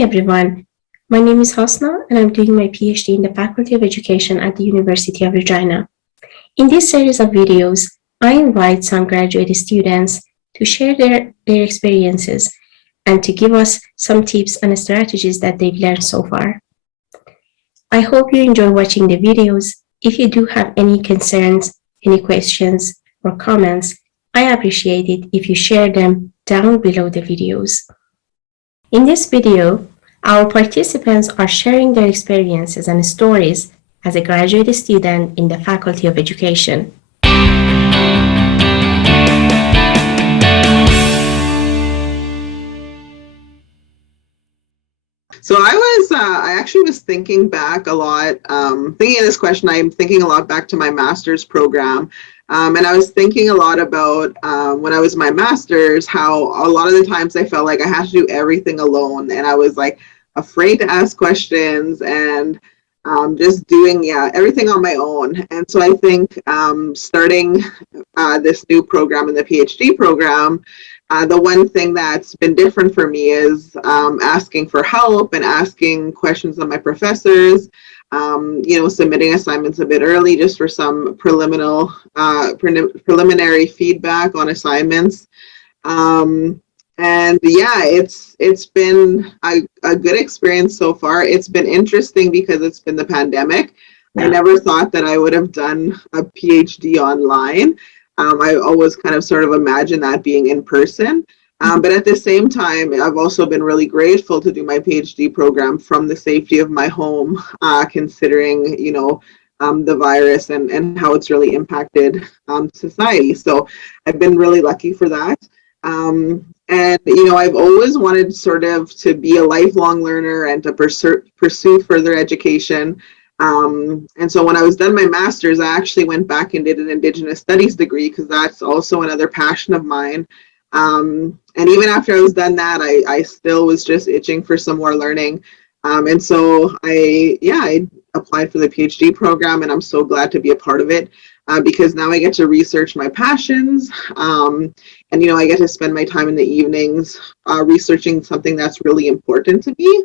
everyone, my name is Hosna and I'm doing my PhD in the Faculty of Education at the University of Regina. In this series of videos, I invite some graduate students to share their experiences and to give us some tips and strategies that they've learned so far. I hope you enjoy watching the videos. If you do have any concerns, any questions, or comments, I appreciate it if you share them down below the videos. In this video, our participants are sharing their experiences and stories as a graduate student in the Faculty of Education. So I actually was thinking back a lot, thinking of this question, I'm thinking a lot back to my master's program. And I was thinking a lot about when I was my master's, how a lot of the times I felt like I had to do everything alone. And I was like afraid to ask questions and just doing, everything on my own. And so I think starting this new program in the PhD program, the one thing that's been different for me is asking for help and asking questions of my professors, submitting assignments a bit early just for some preliminary feedback on assignments. And yeah, it's been a good experience so far. It's been interesting because it's been the pandemic. Yeah. I never thought that I would have done a PhD online. I always kind of sort of imagined that being in person. But at the same time, I've also been really grateful to do my PhD program from the safety of my home, considering, the virus and how it's really impacted society. So I've been really lucky for that. And, I've always wanted sort of to be a lifelong learner and to pursue further education. And so when I was done my master's, I actually went back and did an Indigenous Studies degree because that's also another passion of mine. And even after I was done that, I still was just itching for some more learning. And so I applied for the PhD program, and I'm so glad to be a part of it because now I get to research my passions. And, I get to spend my time in the evenings researching something that's really important to me.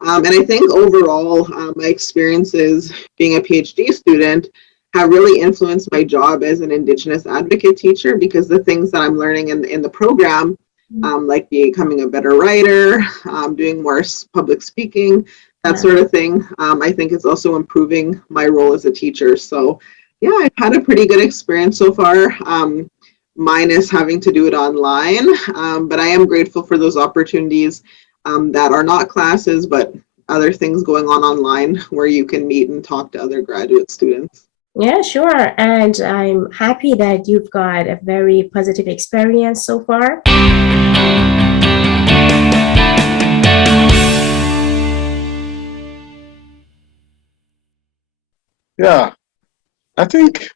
And I think overall, my experiences being a PhD student have really influenced my job as an Indigenous advocate teacher because the things that I'm learning in the program, like becoming a better writer, doing more public speaking, that sort of thing, I think it's also improving my role as a teacher. So yeah, I've had a pretty good experience so far, minus having to do it online, but I am grateful for those opportunities that are not classes, but other things going on online where you can meet and talk to other graduate students. Yeah, sure. And I'm happy that you've got a very positive experience so far. Yeah, I think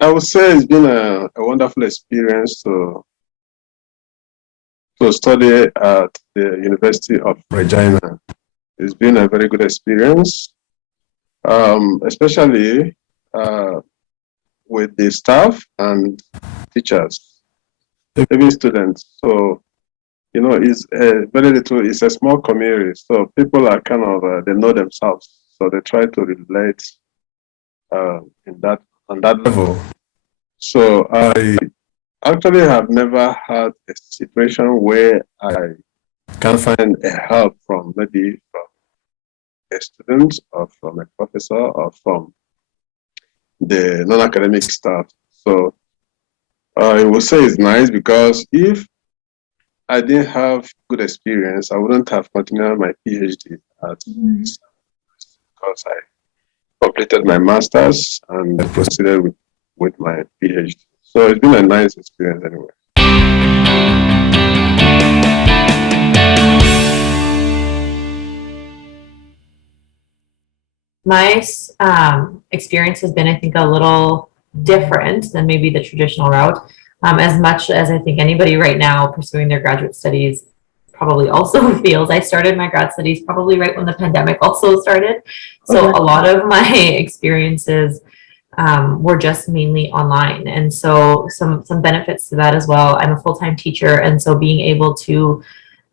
I would say it's been a wonderful experience to study at the University of Regina. It's been a very good experience, especially with the staff and teachers, even students. So, it's very little, it's a small community. So people are kind of, they know themselves. So they try to relate on that level. So I actually have never had a situation where I can find a help from maybe from a student or from a professor or from the non-academic staff. So I would say it's nice because if I didn't have good experience, I wouldn't have continued my PhD because I completed my master's and proceeded with my PhD. So it's been a nice experience anyway. My experience has been, I think, a little different than maybe the traditional route. As much as I think anybody right now pursuing their graduate studies probably also feels. I started my grad studies probably right when the pandemic also started. So a lot of my experiences were just mainly online. And so some benefits to that as well. I'm a full-time teacher, and so being able to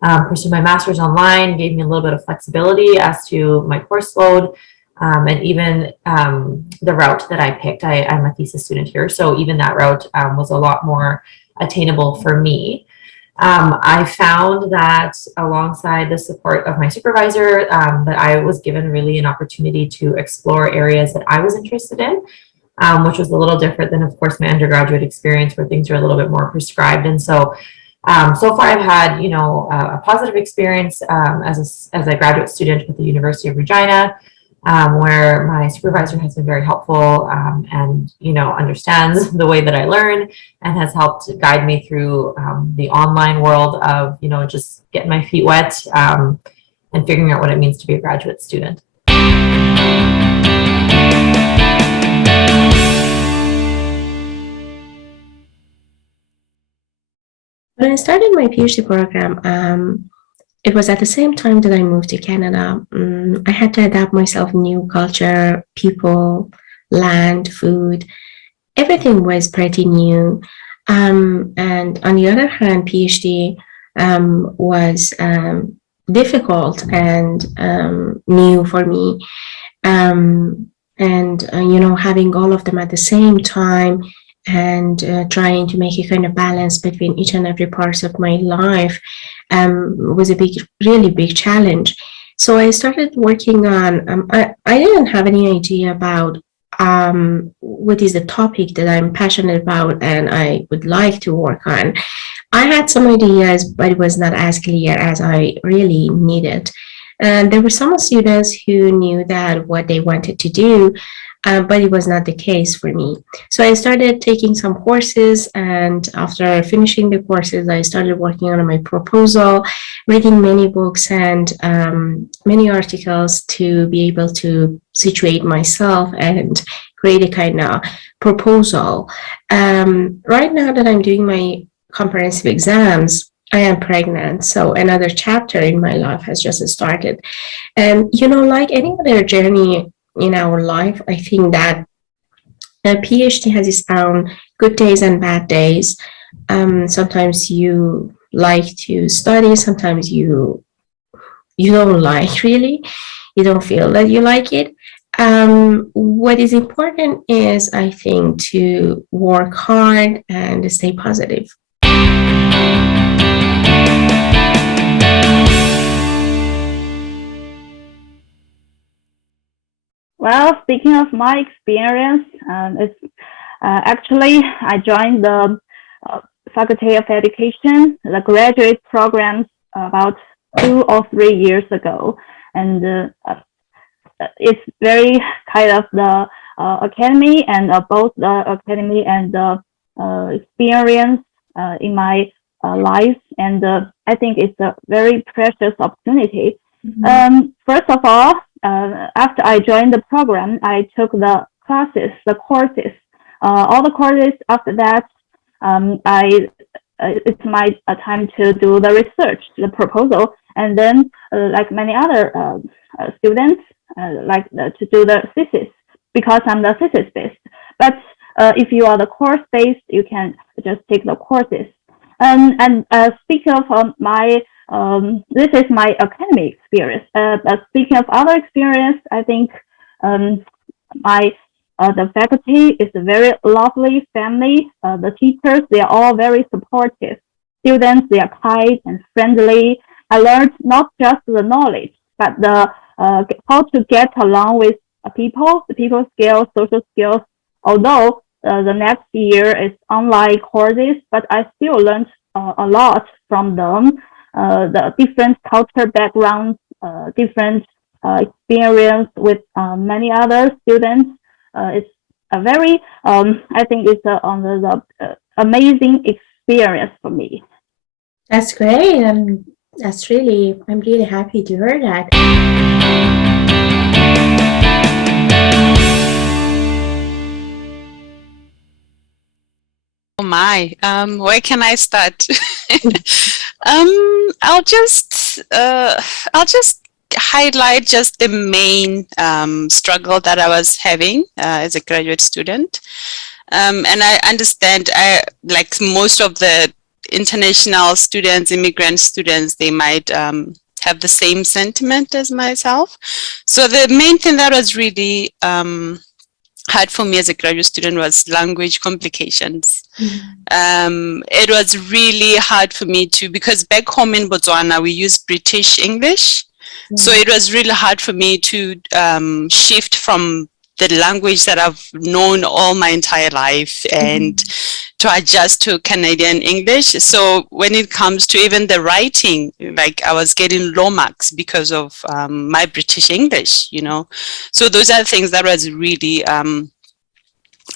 pursued my master's online, gave me a little bit of flexibility as to my course load. And even the route that I picked, I'm a thesis student here, so even that route was a lot more attainable for me. I found that alongside the support of my supervisor, that I was given really an opportunity to explore areas that I was interested in, which was a little different than, of course, my undergraduate experience where things are a little bit more prescribed. And so, so far I've had, a positive experience as a graduate student with the University of Regina, where my supervisor has been very helpful and understands the way that I learn and has helped guide me through the online world of just getting my feet wet and figuring out what it means to be a graduate student. When I started my PhD program, it was at the same time that I moved to Canada. I had to adapt myself new culture, people, land, food. Everything was pretty new. And on the other hand, PhD was difficult and new for me. Having all of them at the same time and trying to make a kind of balance between each and every part of my life was a really big challenge. So I started working on, I didn't have any idea about what is the topic that I'm passionate about and I would like to work on. I had some ideas, but it was not as clear as I really needed. And there were some students who knew that what they wanted to do, but it was not the case for me. So I started taking some courses, and after finishing the courses, I started working on my proposal, reading many books and many articles to be able to situate myself and create a kind of proposal. Right now that I'm doing my comprehensive exams, I am pregnant, so another chapter in my life has just started. And, like any other journey in our life, I think that a PhD has its own good days and bad days. Sometimes you like to study, sometimes you don't like really, you don't feel that you like it. What is important is, I think, to work hard and stay positive. Well, speaking of my experience, actually I joined the Faculty of Education, the graduate programs, about 2 or 3 years ago, and it's very kind of the academy and both the academy and the experience in my life, and I think it's a very precious opportunity. First of all, after I joined the program, I took the courses, all the courses. After that, it's my time to do the research, the proposal, and then like many other students, to do the thesis, because I'm the thesis based. But if you are the course based, you can just take the courses. And speaking of my this is my academic experience. Speaking of other experience, I think the faculty is a very lovely family. The teachers, they are all very supportive. Students, they are kind and friendly. I learned not just the knowledge, but the how to get along with people, the people skills, social skills. Although the next year is online courses, but I still learned a lot from them. The different culture backgrounds, different experience with many other students. It's a very, I think it's the amazing experience for me. That's great. I'm really happy to hear that. Oh my, where can I start? I'll just highlight just the main struggle that I was having as a graduate student. And I understand, like most of the international students, immigrant students, they might have the same sentiment as myself. So the main thing that was really hard for me as a graduate student was language complications. It was really hard for me because back home in Botswana, we use British English. So it was really hard for me to shift from the language that I've known all my entire life and to adjust to Canadian English. So when it comes to even the writing, like I was getting low marks because of my British English, you know. So those are things that was really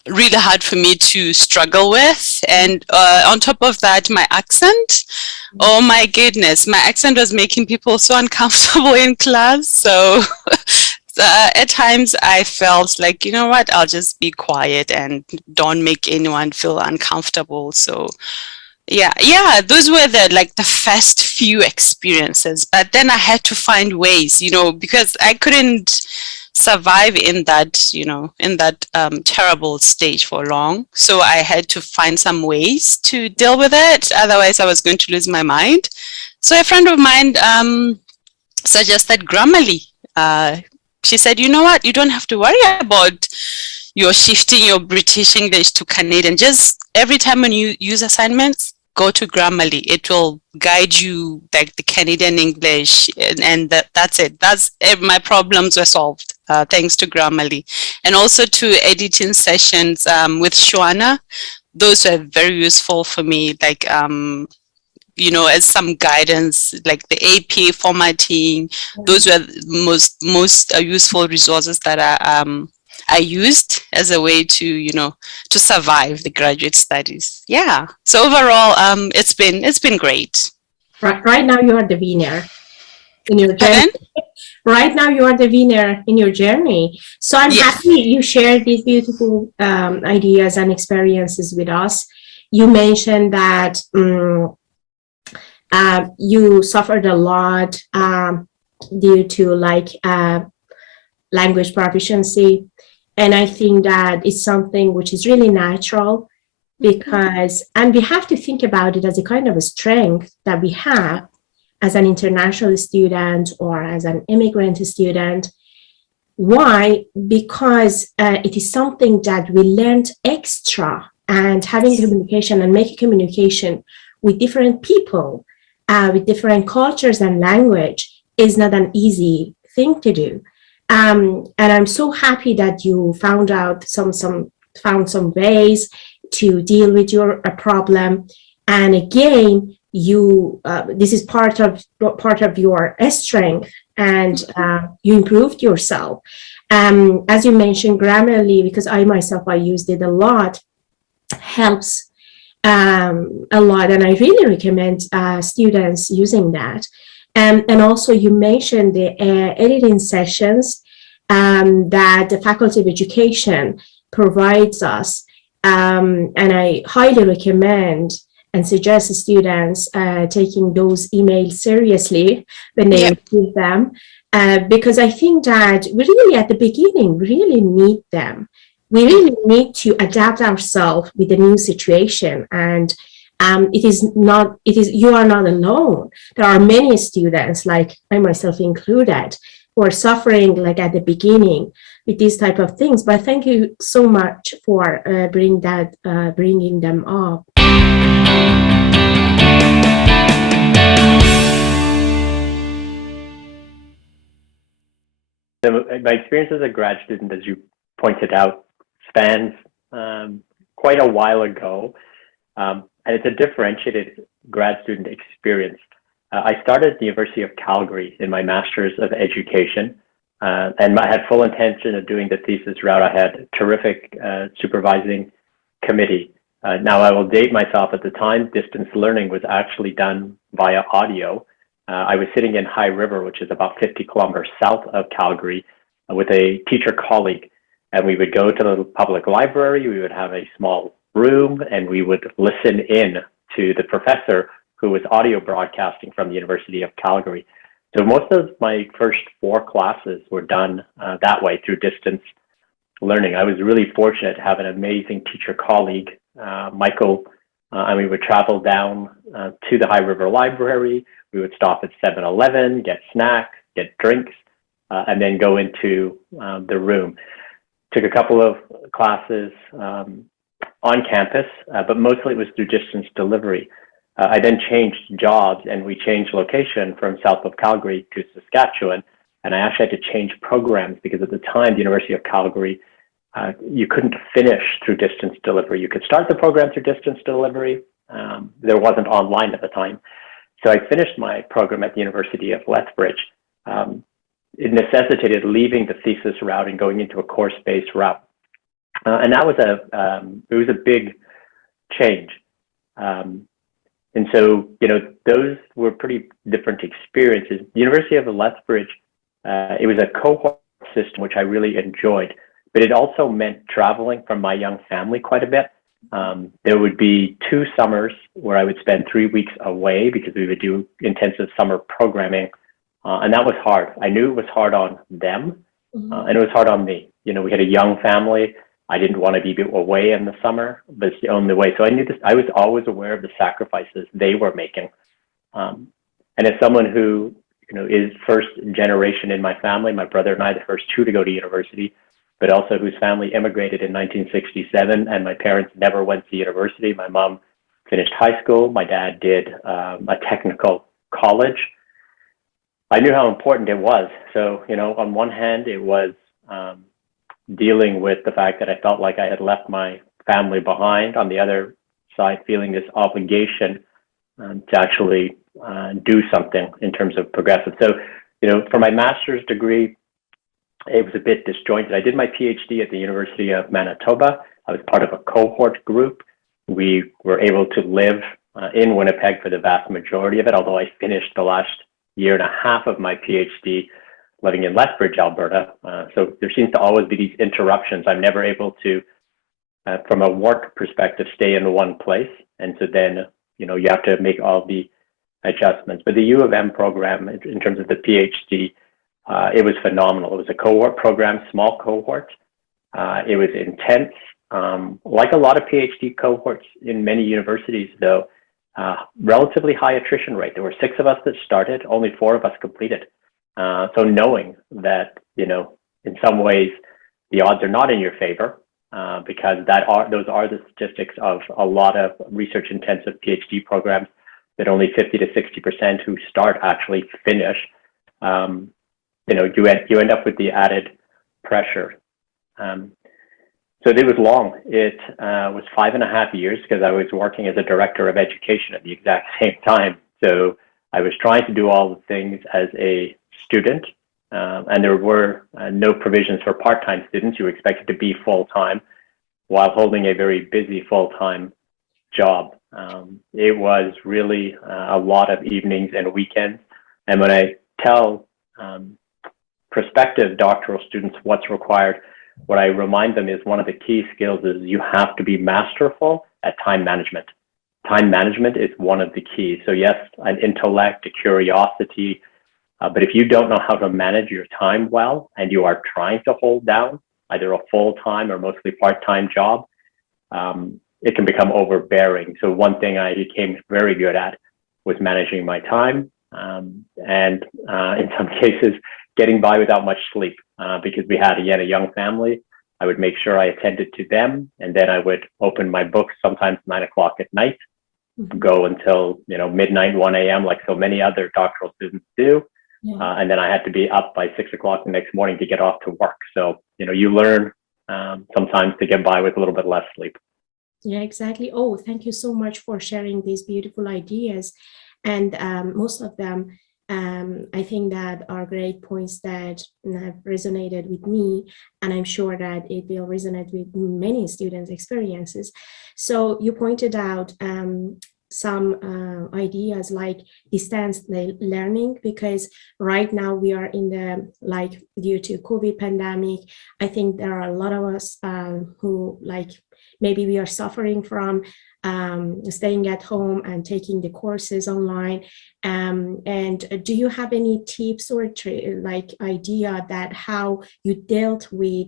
really hard for me to struggle with. And on top of that, my accent, oh my goodness, my accent was making people so uncomfortable in class. So at times I felt like, you know what, I'll just be quiet and don't make anyone feel uncomfortable. So yeah, those were the first few experiences. But then I had to find ways, you know, because I couldn't survive in that, you know, in that terrible stage for long. So I had to find some ways to deal with it. Otherwise, I was going to lose my mind. So a friend of mine suggested Grammarly. She said, you know what, you don't have to worry about your shifting your British English to Canadian. Just every time when you use assignments, go to Grammarly. It will guide you like the Canadian English, and that's it. My problems were solved thanks to Grammarly. And also to editing sessions with Shwana. Those were very useful for me, like you know, as some guidance, like the AP formatting. Those were most useful resources that I used as a way to, you know, to survive the graduate studies. Yeah. So overall, it's been great. Right now you are the winner in your journey. Right now you are the winner in your journey. So I'm happy you shared these beautiful ideas and experiences with us. You mentioned that you suffered a lot due to language proficiency. And I think that it's something which is really natural because, and we have to think about it as a kind of a strength that we have as an international student or as an immigrant student. Why? Because it is something that we learned extra, and having communication and making communication with different people, with different cultures and language is not an easy thing to do. And I'm so happy that you found some ways to deal with your problem. And again, this is part of your strength, and you improved yourself. As you mentioned, Grammarly, because I used it a lot, helps a lot, and I really recommend students using that. And also you mentioned the editing sessions that the Faculty of Education provides us. And I highly recommend and suggest students taking those emails seriously when they receive them, because I think that we really, at the beginning, really need them. We really need to adapt ourselves with the new situation, and you are not alone. There are many students, like I myself included, who are suffering like at the beginning with these type of things. But thank you so much for bringing them up. My experience as a grad student, as you pointed out, spans quite a while ago. And it's a differentiated grad student experience. I started at the University of Calgary in my Master's of Education, and I had full intention of doing the thesis route. I had a terrific supervising committee. Now, I will date myself. At the time, distance learning was actually done via audio. I was sitting in High River, which is about 50 kilometers south of Calgary, with a teacher colleague. And we would go to the public library, we would have a small room, and we would listen in to the professor who was audio broadcasting from the University of Calgary. So most of my first 4 classes were done that way, through distance learning. I was really fortunate to have an amazing teacher colleague, Michael and we would travel down to the High River Library. We would stop at 7-Eleven, get snacks, get drinks, and then go into the room. Took a couple of classes on campus, but mostly it was through distance delivery. I then changed jobs, and we changed location from south of Calgary to Saskatchewan. And I actually had to change programs because at the time, the University of Calgary, you couldn't finish through distance delivery. You could start the program through distance delivery. There wasn't online at the time. So I finished my program at the University of Lethbridge. It necessitated leaving the thesis route and going into a course-based route. And that was it was a big change. And so, those were pretty different experiences. The University of Lethbridge, it was a cohort system, which I really enjoyed, but it also meant traveling from my young family quite a bit. There would be 2 summers where I would spend 3 weeks away because we would do intensive summer programming. And that was hard. I knew it was hard on them, and it was hard on me. We had a young family. I didn't want to be away in the summer, but it's the only way. So I knew this. I was always aware of the sacrifices they were making. And as someone who, is first generation in my family, my brother and I, the first 2 to go to university, but also whose family immigrated in 1967, and my parents never went to university. My mom finished high school. My dad did a technical college. I knew how important it was. So, on one hand, it was dealing with the fact that I felt like I had left my family behind. On the other side, feeling this obligation to actually do something in terms of progressive. So, for my master's degree, it was a bit disjointed. I did my PhD at the University of Manitoba. I was part of a cohort group. We were able to live in Winnipeg for the vast majority of it, although I finished the last year and a half of my PhD living in Lethbridge, Alberta. So there seems to always be these interruptions. I'm never able to, from a work perspective, stay in one place. And so then, you have to make all the adjustments. But the U of M program, in terms of the PhD, it was phenomenal. It was a cohort program, small cohort. It was intense. Like a lot of PhD cohorts in many universities, though, relatively high attrition rate. There were 6 of us that started, only 4 of us completed. So knowing that, in some ways, the odds are not in your favor, because those are the statistics of a lot of research-intensive PhD programs, that only 50 to 60% who start actually finish. You end up with the added pressure. So it was long. It was 5.5 years because I was working as a director of education at the exact same time. So I was trying to do all the things as a student, and there were no provisions for part-time students. You were expected to be full-time while holding a very busy full-time job. It was really a lot of evenings and weekends. And when I tell prospective doctoral students what's required, what I remind them is one of the key skills is you have to be masterful at time management. Time management is one of the keys. So yes, an intellect, a curiosity, but if you don't know how to manage your time well, and you are trying to hold down either a full-time or mostly part-time job, it can become overbearing. So one thing I became very good at was managing my time, and in some cases, getting by without much sleep, because we had, again, a young family. I would make sure I attended to them, and then I would open my books sometimes 9 o'clock at night, go until midnight, 1 a.m., like so many other doctoral students do. Yeah. And then I had to be up by 6 o'clock the next morning to get off to work. So, you learn sometimes to get by with a little bit less sleep. Yeah, exactly. Oh, thank you so much for sharing these beautiful ideas. And most of them, I think that are great points that have resonated with me, and I'm sure that it will resonate with many students' experiences. So you pointed out some ideas like distance learning, because right now we are in the, due to COVID pandemic, I think there are a lot of us who maybe we are suffering from staying at home and taking the courses online. And do you have any tips or idea that how you dealt with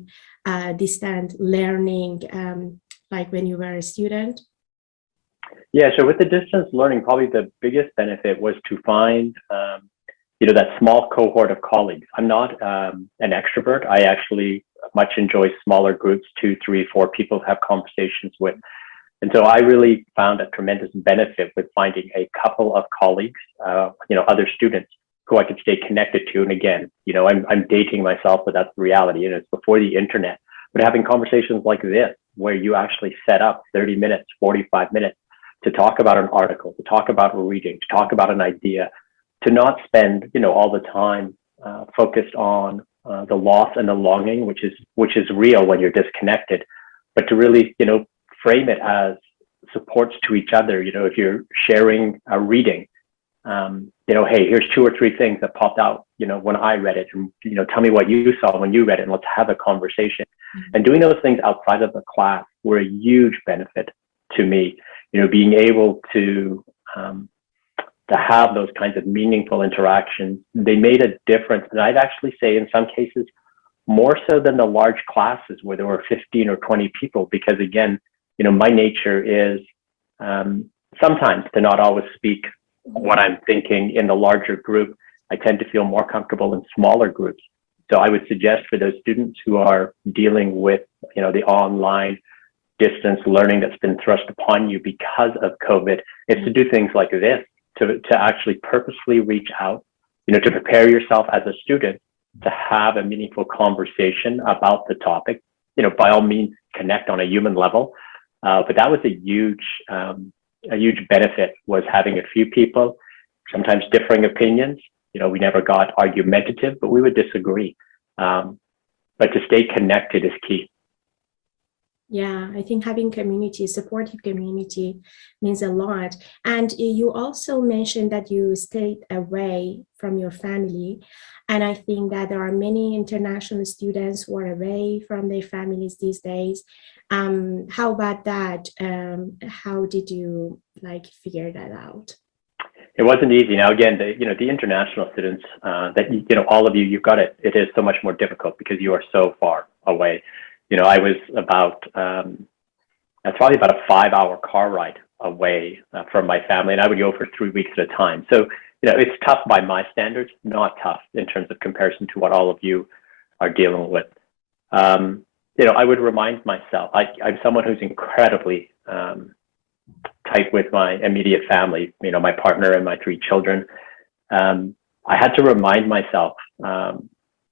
distant learning, when you were a student? Yeah, so with the distance learning, probably the biggest benefit was to find, that small cohort of colleagues. I'm not an extrovert. I actually much enjoy smaller groups, 2, 3, 4 people to have conversations with. And so I really found a tremendous benefit with finding a couple of colleagues, other students who I could stay connected to. And again, I'm dating myself, but that's the reality. And it's before the internet, but having conversations like this, where you actually set up 30 minutes, 45 minutes to talk about an article, to talk about a reading, to talk about an idea, to not spend, all the time focused on the loss and the longing, which is real when you're disconnected, but to really, frame it as supports to each other. If you're sharing a reading, hey, here's 2 or 3 things that popped out, when I read it, and, tell me what you saw when you read it, and let's have a conversation. Mm-hmm. And doing those things outside of the class were a huge benefit to me, being able to have those kinds of meaningful interactions. They made a difference. And I'd actually say in some cases, more so than the large classes where there were 15 or 20 people, because again, my nature is sometimes to not always speak what I'm thinking in the larger group. I tend to feel more comfortable in smaller groups. So I would suggest for those students who are dealing with, the online distance learning that's been thrust upon you because of COVID, is to do things like this, to actually purposely reach out, to prepare yourself as a student to have a meaningful conversation about the topic. By all means, connect on a human level. But that was a huge benefit, was having a few people, sometimes differing opinions. We never got argumentative, but we would disagree. But to stay connected is key. Yeah, I think having community, supportive community means a lot. And you also mentioned that you stayed away from your family. And I think that there are many international students who are away from their families these days. How about that? How did you figure that out? It wasn't easy. Now, again, the international students that, all of you, you've got it. It is so much more difficult because you are so far away. I was that's probably about a 5-hour car ride away from my family, and I would go for 3 weeks at a time. So, it's tough by my standards, not tough in terms of comparison to what all of you are dealing with. I would remind myself, I'm someone who's incredibly tight with my immediate family, my partner and my 3 children. I had to remind myself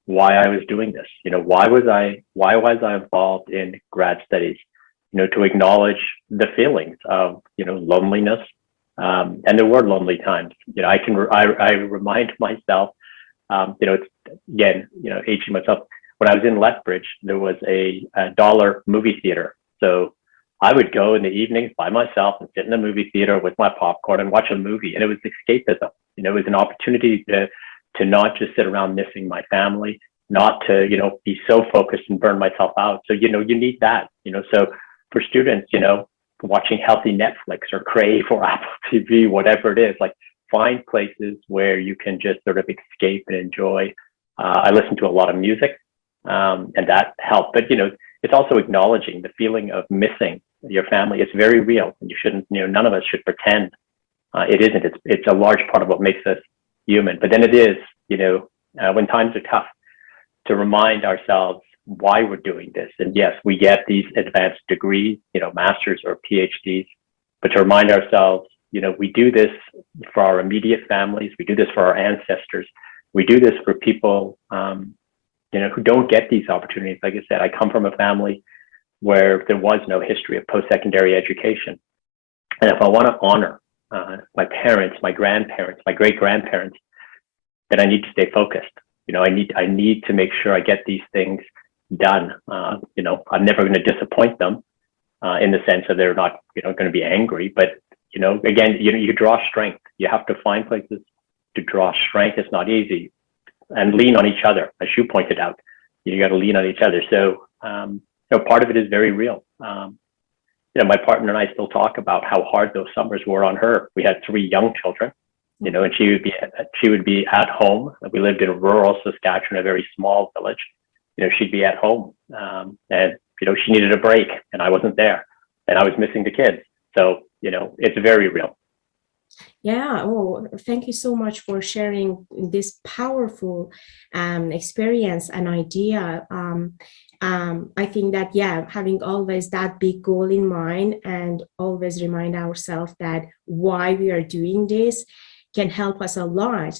why I was doing this. Why was I involved in grad studies? To acknowledge the feelings of, loneliness. And there were lonely times. I remind myself, it's, again, aging myself. When I was in Lethbridge, there was a $1 movie theater. So I would go in the evenings by myself and sit in the movie theater with my popcorn and watch a movie. And it was escapism. It was an opportunity to not just sit around missing my family, not to, be so focused and burn myself out. So, you need that, so for students, watching healthy Netflix or Crave or Apple TV, whatever it is, find places where you can just sort of escape and enjoy. I listen to a lot of music, and that helped. But, it's also acknowledging the feeling of missing your family. It's very real, and you shouldn't, none of us should pretend it isn't. It's a large part of what makes us human. But then it is, when times are tough, to remind ourselves why we're doing this. And yes, we get these advanced degrees, masters or PhDs, but to remind ourselves, we do this for our immediate families. We do this for our ancestors. We do this for people, who don't get these opportunities. Like I said, I come from a family where there was no history of post-secondary education. And if I want to honor my parents, my grandparents, my great-grandparents, then I need to stay focused. I need to make sure I get these things done. I'm never going to disappoint them in the sense that they're not, going to be angry. But, again, you draw strength. You have to find places to draw strength. It's not easy. And lean on each other, as you pointed out. You got to lean on each other. So, part of it is very real. My partner and I still talk about how hard those summers were on her. We had 3 young children. And she would be at home. We lived in rural Saskatchewan, a very small village. She'd be at home, and she needed a break, and I wasn't there, and I was missing the kids. So it's very real. Yeah, oh, thank you so much for sharing this powerful experience and idea. I think that, yeah, having always that big goal in mind and always remind ourselves that why we are doing this can help us a lot.